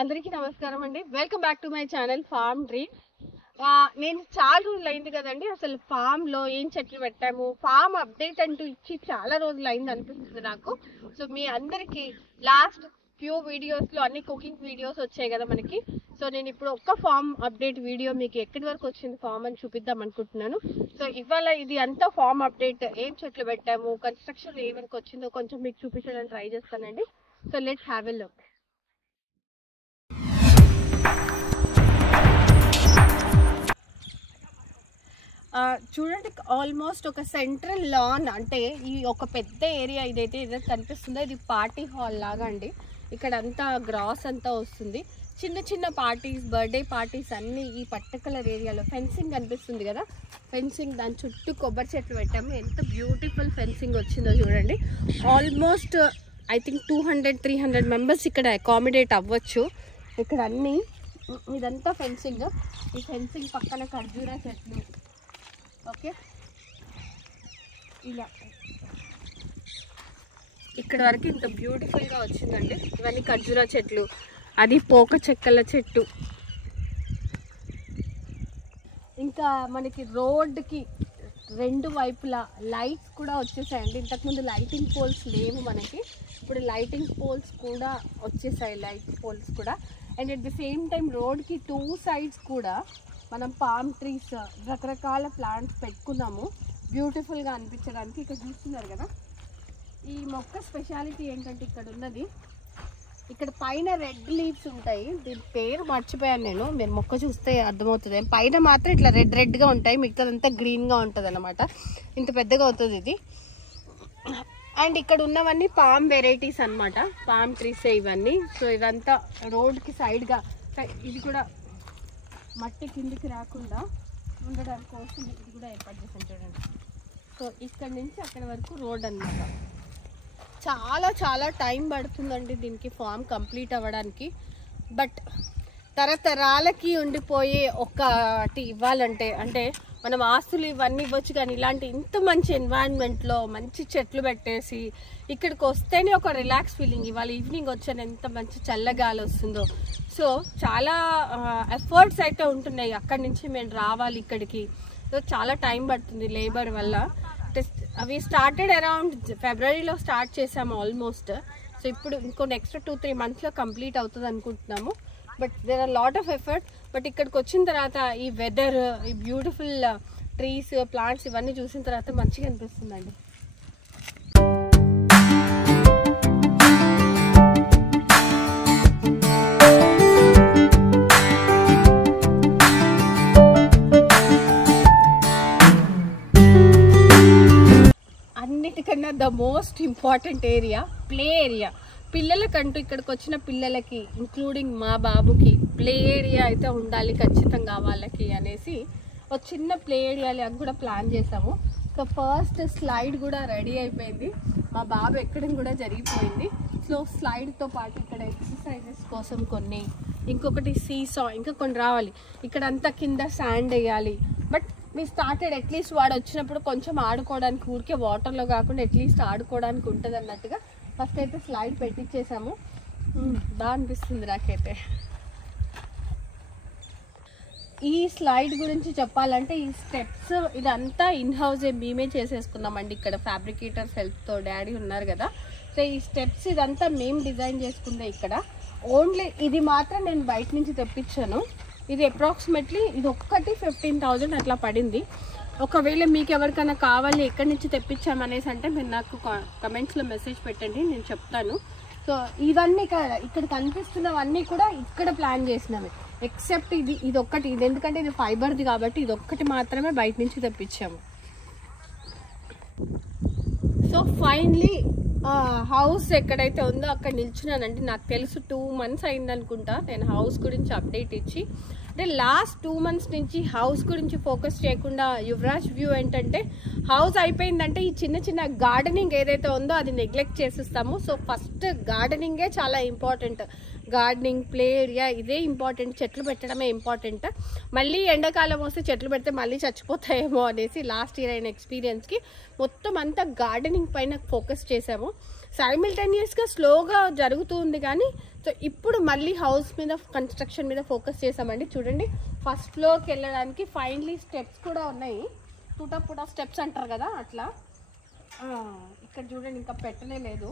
అందరికీ నమస్కారం అండి. Welcome back to my channel farm dream. నేను చాలా రోజులు అయింది కదండి అసలు ఫామ్ లో ఏం చెట్లు పెట్టాము, ఫామ్ అప్డేట్ అంటూ ఇచ్చి చాలా రోజులు అయింది అనిపిస్తుంది నాకు. సో మీ అందరికి లాస్ట్ ఫ్యూ వీడియోస్ లో అన్ని కుకింగ్ వీడియోస్ వచ్చాయి కదా మనకి. సో నేను ఇప్పుడు ఒక్క ఫామ్ అప్డేట్ వీడియో మీకు ఎక్కడి వరకు వచ్చింది ఫామ్ అని చూపిద్దాం అనుకుంటున్నాను. సో ఇవాళ ఇది అంతా ఫామ్ అప్డేట్, ఏం చెట్లు పెట్టాము, కన్స్ట్రక్షన్ ఏ వరకు వచ్చిందో కొంచెం మీకు చూపించడానికి ట్రై చేస్తానండి. So let's have a look. చూడండి, ఆల్మోస్ట్ ఒక సెంట్రల్ లాన్, అంటే ఈ ఒక పెద్ద ఏరియా ఇదైతే ఏదైతే కనిపిస్తుందో ఇది పార్టీ హాల్ లాగా అండి. ఇక్కడ అంతా గ్రాస్ అంతా వస్తుంది. చిన్న చిన్న పార్టీస్, బర్త్డే పార్టీస్ అన్నీ ఈ పర్టికులర్ ఏరియాలో. ఫెన్సింగ్ కనిపిస్తుంది కదా, ఫెన్సింగ్ దాని చుట్టూ కొబ్బరి చెట్లు పెట్టాము. ఎంత బ్యూటిఫుల్ ఫెన్సింగ్ వచ్చిందో చూడండి. ఆల్మోస్ట్ ఐ థింక్ 200-300 మెంబర్స్ ఇక్కడ అకామిడేట్ అవ్వచ్చు. ఇక్కడ అన్నీ ఇదంతా ఫెన్సింగ్. ఈ ఫెన్సింగ్ పక్కన ఖర్జూరా చెట్లు. ఓకే, ఇలా ఇక్కడ వరకు ఇంత బ్యూటిఫుల్గా వచ్చిందండి. ఇవన్నీ ఖర్జూరా చెట్లు, అది పోక చెక్కల చెట్టు. ఇంకా మనకి రోడ్డుకి రెండు వైపులా లైట్స్ కూడా వచ్చేసాయండి. ఇంతకుముందు లైటింగ్ పోల్స్ లేవు మనకి, ఇప్పుడు లైటింగ్ పోల్స్ కూడా వచ్చేసాయి, లైట్ పోల్స్ కూడా. And at the same time రోడ్కి 2 sides కూడా మనం పామ్ ట్రీస్, రకరకాల ప్లాంట్స్ పెట్టుకున్నాము బ్యూటిఫుల్గా అనిపించడానికి. ఇక్కడ చూస్తున్నారు కదా, ఈ మొక్క స్పెషాలిటీ ఏంటంటే ఇక్కడ ఉన్నది, ఇక్కడ పైన రెడ్ లీవ్స్ ఉంటాయి. దీని పేరు మర్చిపోయాను నేను, మీరు మొక్క చూస్తే అర్థమవుతుంది. పైన మాత్రం ఇట్లా రెడ్గా ఉంటాయి, మిగతాదంతా గ్రీన్గా ఉంటుంది అన్నమాట. ఇంత పెద్దగా అవుతుంది ఇది. అండ్ ఇక్కడ ఉన్నవన్నీ పామ్ వెరైటీస్ అన్నమాట, పామ్ ట్రీస్ ఇవన్నీ. సో ఇదంతా రోడ్కి సైడ్గా, ఇది కూడా మట్టి కిందికి రాకుండా ఉండడానికి కోసం ఇది కూడా ఏర్పాటు చేసాను చూడండి. సో ఇక్కడ నుంచి అక్కడ వరకు రోడ్ అన్నమాట. చాలా చాలా టైం పడుతుందండి దీనికి ఫామ్ కంప్లీట్ అవ్వడానికి. బట్ తరతరాలకి ఉండిపోయే ఒకటి ఇవ్వాలంటే, అంటే మనం ఆస్తులు ఇవన్నీ ఇవ్వచ్చు కానీ ఇలాంటి ఇంత మంచి ఎన్వైరన్మెంట్లో మంచి చెట్లు పెట్టేసి ఇక్కడికి వస్తేనే ఒక రిలాక్స్ ఫీలింగ్. ఇవాళ ఈవినింగ్ వచ్చాను, ఎంత మంచి చల్లగాలి వస్తుందో. సో చాలా ఎఫర్ట్స్ అయితే ఉంటున్నాయి అక్కడి నుంచి మేము రావాలి ఇక్కడికి. సో చాలా టైం పడుతుంది లేబర్ వల్ల. అవి స్టార్టెడ్ అరౌండ్ ఫిబ్రవరిలో స్టార్ట్ చేసాము ఆల్మోస్ట్. సో ఇప్పుడు ఇంకో నెక్స్ట్ 2-3 monthsలో కంప్లీట్ అవుతుంది అనుకుంటున్నాము. But there are lot of effort. But ఇక్కడికి వచ్చిన తర్వాత ఈ వెదర్, ఈ బ్యూటిఫుల్ ట్రీస్, ప్లాంట్స్ ఇవన్నీ చూసిన తర్వాత మంచిగా అనిపిస్తుందండి. అన్నిటికన్నా the most important area play area. పిల్లలకంటూ ఇక్కడికి వచ్చిన పిల్లలకి, ఇంక్లూడింగ్ మా బాబుకి, ప్లే ఏరియా అయితే ఉండాలి ఖచ్చితంగా వాళ్ళకి అనేసి ఒక చిన్న ప్లే ఏరియాలో కూడా ప్లాన్ చేసాము. సో ఫస్ట్ స్లైడ్ కూడా రెడీ అయిపోయింది, మా బాబు ఎక్కడం కూడా జరిగిపోయింది. సో స్లైడ్తో పాటు ఇక్కడ ఎక్సర్సైజెస్ కోసం కొన్ని, ఇంకొకటి సీసా, ఇంకా కొన్ని రావాలి. ఇక్కడ అంతా కింద శాండ్ వేయాలి. బట్ మీ స్టార్టెడ్ అట్లీస్ట్ వాడు వచ్చినప్పుడు కొంచెం ఆడుకోవడానికి, ఊరికే వాటర్లో కాకుండా అట్లీస్ట్ ఆడుకోవడానికి ఉంటుంది అన్నట్టుగా ఫస్ట్ అయితే స్లైడ్ పెట్టించేసాము. బాగా అనిపిస్తుంది నాకైతే. ఈ స్లైడ్ గురించి చెప్పాలంటే ఈ స్టెప్స్ ఇదంతా ఇన్ హౌసే మేమే చేసేసుకున్నామండి. ఇక్కడ ఫ్యాబ్రికేటర్స్ హెల్ప్తో, డాడీ ఉన్నారు కదా. సో ఈ స్టెప్స్ ఇదంతా మేము డిజైన్ చేసుకుందే ఇక్కడ. ఓన్లీ ఇది మాత్రం నేను బయట నుంచి తెప్పించాను. ఇది అప్రాక్సిమేట్లీ ఇది ఒక్కటి 15,000 అట్లా పడింది. ఒకవేళ మీకు ఎవరికైనా కావాలి ఎక్కడి నుంచి తెప్పించామనేసి అంటే మీరు నాకు కమెంట్స్లో మెసేజ్ పెట్టండి, నేను చెప్తాను. సో ఇవన్నీ ఇక్కడ కనిపిస్తున్నవన్నీ కూడా ఇక్కడ ప్లాన్ చేసినవి, ఎక్సెప్ట్ ఇది ఒక్కటి. ఇది ఎందుకంటే ఇది ఫైబర్ది కాబట్టి ఇది ఒక్కటి మాత్రమే బయట నుంచి తెప్పించాము. సో ఫైనలీ హౌస్ ఎక్కడైతే ఉందో అక్కడ నిల్చున్నానండి. నాకు తెలుసు 2 months అయిందనుకుంటా నేను హౌస్ గురించి అప్డేట్ ఇచ్చి. అంటే లాస్ట్ 2 months నుంచి హౌస్ గురించి ఫోకస్ చేయకుండా యువరాజ్ వ్యూ ఏంటంటే, హౌస్ అయిపోయిందంటే ఈ చిన్న చిన్న గార్డెనింగ్ ఏదైతే ఉందో అది నెగ్లెక్ట్ చేసేస్తాము. సో ఫస్ట్ గార్డెనింగే చాలా ఇంపార్టెంట్. గార్డెనింగ్, ప్లే ఏరియా ఇదే ఇంపార్టెంట్, చెట్లు పెట్టడమే ఇంపార్టెంట్. మళ్ళీ ఎండాకాలం వస్తే చెట్లు పెడితే మళ్ళీ చచ్చిపోతాయేమో అనేసి లాస్ట్ ఇయర్ అయిన ఎక్స్పీరియన్స్కి మొత్తం అంతా గార్డెనింగ్ పైన ఫోకస్ చేసాము. సైమిల్టేనియస్గా స్లోగా జరుగుతుంది కానీ సో ఇప్పుడు మళ్ళీ హౌస్ మీద కన్స్ట్రక్షన్ మీద ఫోకస్ చేసామండి. చూడండి ఫస్ట్ ఫ్లోర్కి వెళ్ళడానికి ఫైనలీ స్టెప్స్ కూడా ఉన్నాయి, టూటా స్టెప్స్ అంటారు కదా అట్లా. ఇక్కడ చూడండి ఇంకా పెట్టనే లేదు.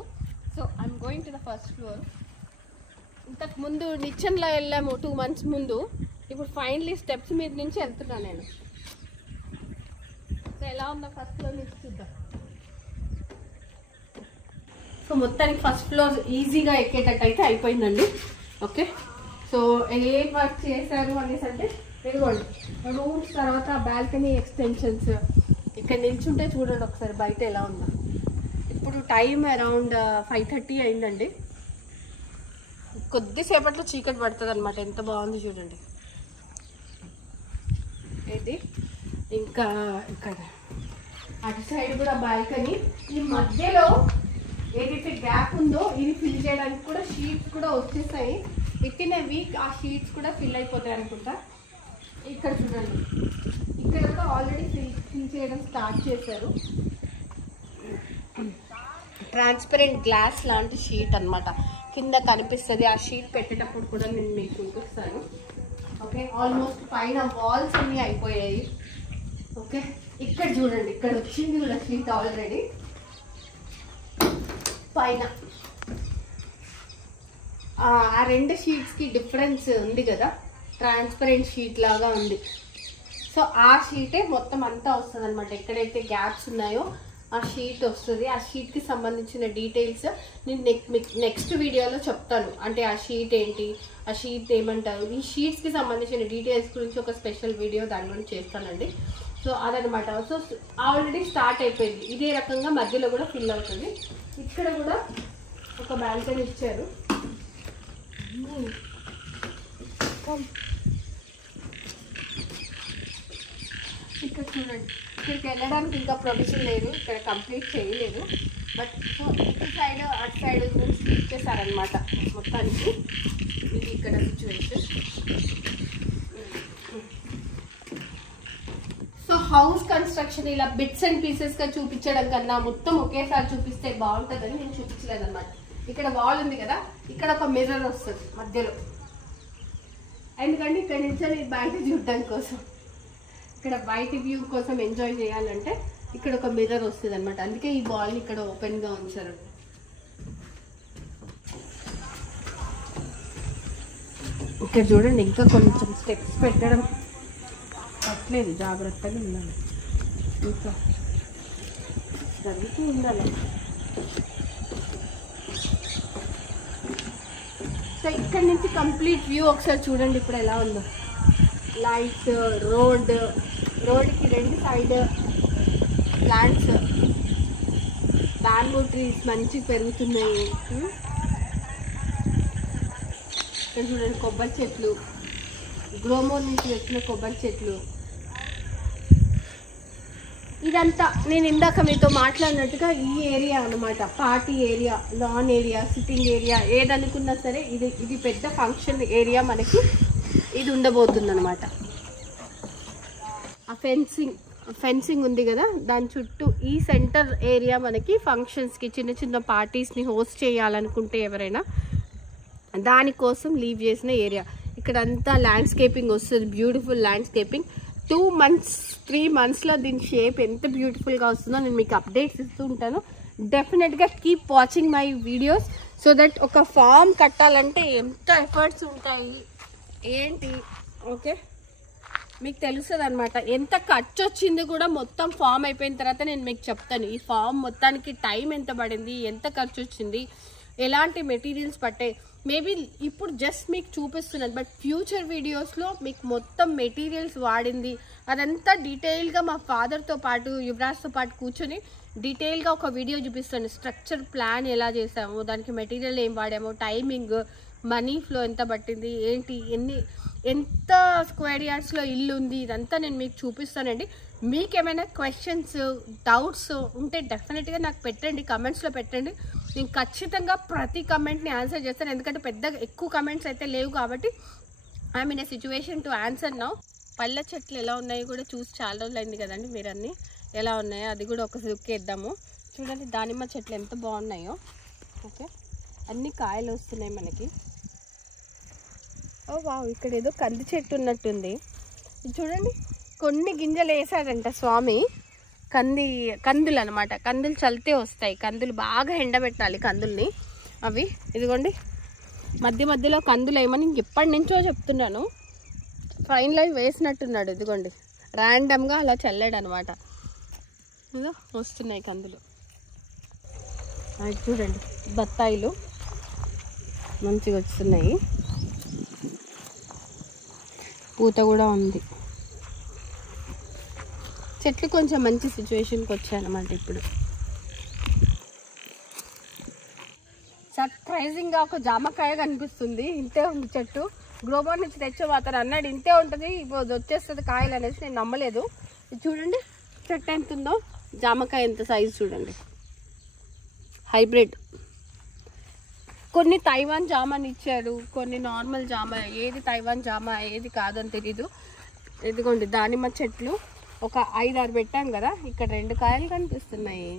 So I'm going to the first floor. ఇంతకు ముందు నిచ్చెన్లో వెళ్ళాము 2 months ముందు, ఇప్పుడు ఫైనలీ స్టెప్స్ మీద నుంచి వెళ్తున్నాను నేను. సో ఎలా ఉందో ఫస్ట్ ఫ్లోర్ నుంచి చూద్దాం. సో మొత్తానికి ఫస్ట్ ఫ్లోర్ ఈజీగా ఎక్కేటట్టు అయితే అయిపోయిందండి. ఓకే, సో ఏం వర్క్ చేశారు అనేసి అంటే ఇదిగోండి రూమ్స్, తర్వాత బాల్కనీ ఎక్స్టెన్షన్స్. ఇక్కడ నిల్చుంటే చూడండి ఒకసారి బయట ఎలా ఉందో. ఇప్పుడు టైం అరౌండ్ 5:30 అయిందండి. కొద్దిసేపట్లో చీకటి పడుతుంది అనమాట. ఎంత బాగుంది చూడండి ఇది. ఇంకా ఇక్కడ అటు సైడ్ కూడా బాల్కనీ. ఈ మధ్యలో ఏదైతే గ్యాప్ ఉందో ఇది ఫిల్ చేయడానికి కూడా షీట్స్ కూడా వచ్చేసాయి. విత్ ఇన్ ఏ వీక్ ఆ షీట్స్ కూడా ఫిల్ అయిపోతాయి అనుకుంటా. ఇక్కడ చూడండి ఇక్కడ కూడా ఆల్రెడీ ఫిల్ చేయడం స్టార్ట్ చేశారు. ట్రాన్స్పరెంట్ గ్లాస్ లాంటి షీట్ అనమాట, కింద కనిపిస్తుంది. ఆ షీట్ పెట్టేటప్పుడు కూడా నేను మీకు చూపిస్తాను. ఓకే, ఆల్మోస్ట్ పైన వాల్స్ అన్నీ అయిపోయాయి. ఓకే, ఇక్కడ చూడండి ఇక్కడ వచ్చింది కూడా షీట్ ఆల్రెడీ పైన. ఆ 2 షీట్స్కి డిఫరెన్స్ ఉంది కదా, ట్రాన్స్పరెంట్ షీట్ లాగా ఉంది. సో ఆ షీటే మొత్తం అంతా వస్తుంది అనమాట. ఎక్కడైతే గ్యాప్స్ ఉన్నాయో ఆ షీట్ వస్తుంది. ఆ షీట్కి సంబంధించిన డీటెయిల్స్ నేను నెక్స్ట్ వీడియోలో చెప్తాను. అంటే ఆ షీట్ ఏంటి, ఆ షీట్ ఏమంటారు, ఈ షీట్స్కి సంబంధించిన డీటెయిల్స్ గురించి ఒక స్పెషల్ వీడియో దాని గురించి చేస్తానండి. సో అదనమాట. సో ఆల్రెడీ స్టార్ట్ అయిపోయింది. ఇదే రకంగా మధ్యలో కూడా ఫిల్ అవుతుంది. ఇక్కడ కూడా ఒక బాల్కనీ ఇచ్చారు. ఇక్కడ చూడండి, ఇక్కడికి వెళ్ళడానికి ఇంకా ప్రొవిజన్ లేదు, ఇక్కడ కంప్లీట్ చేయలేదు. బట్ సో ఇటు సైడ్ అటు సైడ్ రూమ్స్ ఇచ్చేసారనమాట మొత్తానికి. ఇది ఇక్కడ సిచ్యువేషన్. సో హౌస్ కన్స్ట్రక్షన్ ఇలా బిట్స్ అండ్ పీసెస్గా చూపించడం కన్నా మొత్తం ఒకేసారి చూపిస్తే బాగుంటుందని నేను చూపించలేదన్నమాట. ఇక్కడ వాల్ ఉంది కదా, ఇక్కడ ఒక మిర్రర్ వస్తుంది మధ్యలో. ఎందుకంటే ఇక్కడ నుంచి బయట చూడడం కోసం, ఇక్కడ బయట వ్యూ కోసం ఎంజాయ్ చేయాలంటే ఇక్కడ ఒక మిర్రర్ వస్తుంది అనమాట. అందుకే ఈ బాల్ని ఇక్కడ ఓపెన్గా ఉంచారు. ఇక్కడ చూడండి ఇంకా కొంచెం స్టెప్స్ పెట్టడం పట్టలేదు, జాగ్రత్తగా ఉండాలి, ఇంకా జరుగుతూ ఉండాలి. సో ఇక్కడ నుంచి కంప్లీట్ వ్యూ ఒకసారి చూడండి ఇప్పుడు ఎలా ఉందో. లైట్స్, రోడ్కి 2 సైడ్ ప్లాంట్స్, బ్యాంబూ ట్రీస్ మంచిగా పెరుగుతున్నాయి. ఇక్కడ చూడండి కొబ్బరి చెట్లు, గ్రోమోర్ నుంచి వచ్చిన కొబ్బరి చెట్లు. ఇదంతా నేను ఇందాక మీతో మాట్లాడినట్టుగా ఈ ఏరియా అనమాట. Party area, lawn area, sitting area, ఏదనుకున్నా సరే ఇది పెద్ద ఫంక్షన్ ఏరియా మనకి ఇది ఉండబోతుంది అనమాట. ఆ ఫెన్సింగ్ ఉంది కదా, దాని చుట్టూ ఈ సెంటర్ ఏరియా మనకి ఫంక్షన్స్కి, చిన్న చిన్న పార్టీస్ని హోస్ట్ చేయాలనుకుంటే ఎవరైనా దానికోసం లీవ్ చేసిన ఏరియా. ఇక్కడంతా ల్యాండ్స్కేపింగ్ వస్తుంది, బ్యూటిఫుల్ ల్యాండ్స్కేపింగ్. 2 months 3 monthsలో దీని షేప్ ఎంత బ్యూటిఫుల్గా వస్తుందో నేను మీకు అప్డేట్స్ ఇస్తూ ఉంటాను. డెఫినెట్గా keep watching my videos so that ఒక ఫామ్ కట్టాలంటే ఎంత ఎఫర్ట్స్ ఉంటాయి ఏంటి, ఓకే మీకు తెలుస్తుంది అనమాట. ఎంత ఖర్చు వచ్చింది కూడా మొత్తం ఫామ్ అయిపోయిన తర్వాత నేను మీకు చెప్తాను. ఈ ఫామ్ మొత్తానికి టైం ఎంత పడింది, ఎంత ఖర్చు వచ్చింది, ఎలాంటి మెటీరియల్స్ పట్టాయి. మేబీ ఇప్పుడు జస్ట్ మీకు చూపిస్తున్నాను, బట్ ఫ్యూచర్ వీడియోస్లో మీకు మొత్తం మెటీరియల్స్ వాడింది అదంతా డీటెయిల్గా మా ఫాదర్తో పాటు, యువరాజ్తో పాటు కూర్చొని డీటెయిల్గా ఒక వీడియో చూపిస్తాను. స్ట్రక్చర్ ప్లాన్ ఎలా చేసాము, దానికి మెటీరియల్ ఏం వాడాము, టైమింగ్, మనీ ఫ్లో ఎంత పట్టింది, ఏంటి, ఎంత స్క్వేర్ యార్డ్స్లో ఇల్లు ఉంది, ఇదంతా నేను మీకు చూపిస్తానండి. మీకు ఏమైనా క్వశ్చన్స్, డౌట్స్ ఉంటే డెఫినెట్గా నాకు పెట్టండి, కమెంట్స్లో పెట్టండి. నేను ఖచ్చితంగా ప్రతి కమెంట్ని ఆన్సర్ చేస్తాను. ఎందుకంటే ఎక్కువ కమెంట్స్ అయితే లేవు కాబట్టి I'm in a situation to answer now. పళ్ళ చెట్లు ఎలా ఉన్నాయో కూడా చూసి చాలా రోజులు అయింది కదండి, మీరు అన్నీ ఎలా ఉన్నాయో అది కూడా ఒక లుక్ వేద్దాము. చూడండి దానిమ్మ చెట్లు ఎంత బాగున్నాయో. ఓకే, అన్ని కాయలు వస్తున్నాయి మనకి. ఓ వావ్, ఇక్కడ ఏదో కంది చెట్టు ఉన్నట్టుంది. ఇది చూడండి, కొన్ని గింజలు వేసాడంట స్వామి. కందులు అనమాట. కందులు చల్లితే వస్తాయి. కందులు బాగా ఎండబెట్టాలి కందుల్ని. అవి ఇదిగోండి, మధ్య మధ్యలో కందులు ఏమని ఎప్పటి నుంచో చెప్తున్నాను. ఫైన్లో వేసినట్టున్నాడు. ఇదిగోండి, ర్యాండమ్గా అలా చల్లాడు అనమాట. ఇదో వస్తున్నాయి కందులు. అది చూడండి, బత్తాయిలు మంచిగా వస్తున్నాయి. పూత కూడా ఉంది. చెట్లు కొంచెం మంచి సిచ్యువేషన్కి వచ్చాయన్నమాట ఇప్పుడు. సర్ప్రైజింగ్గా ఒక జామకాయ కనిపిస్తుంది. ఇంతే ఉంది చెట్టు. గ్రోబర్ నుంచి తెచ్చే అతను అన్నాడు ఇంతే ఉంటుంది, ఇప్పుడు వచ్చేస్తుంది కాయలు అనేసి. నేను నమ్మలేదు. ఇది చూడండి చెట్టు ఎంత ఉందో, జామకాయ ఎంత సైజు చూడండి. హైబ్రిడ్. కొన్ని తైవాన్ జామని ఇచ్చాడు, కొన్ని నార్మల్ జామ. ఏది తైవాన్ జామ ఏది కాదని తెలీదు. ఇదిగోండి దానిమ్మ చెట్లు ఒక 5-6 పెట్టాం కదా, ఇక్కడ 2 కాయలు కనిపిస్తున్నాయి.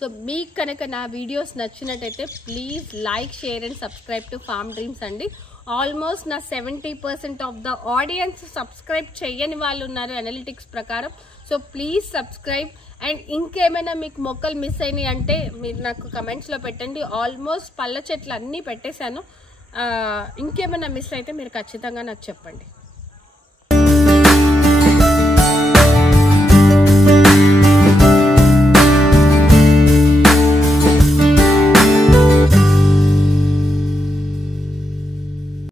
సో మీకు కనుక నా వీడియోస్ నచ్చినట్టయితే please like, share and subscribe to farm dreams అండి. ఆల్మోస్ట్ నా 70% ఆఫ్ ద ఆడియన్స్ సబ్స్క్రైబ్ చేయని వాళ్ళు ఉన్నారు అనలిటిక్స్ ప్రకారం. So please subscribe. అండ్ ఇంకేమైనా మీకు మొక్కలు మిస్ అయినాయి అంటే మీరు నాకు కమెంట్స్లో పెట్టండి. ఆల్మోస్ట్ పళ్ళ చెట్లు అన్నీ పెట్టేశాను. ఇంకేమైనా మిస్ అయితే మీరు ఖచ్చితంగా నాకు చెప్పండి.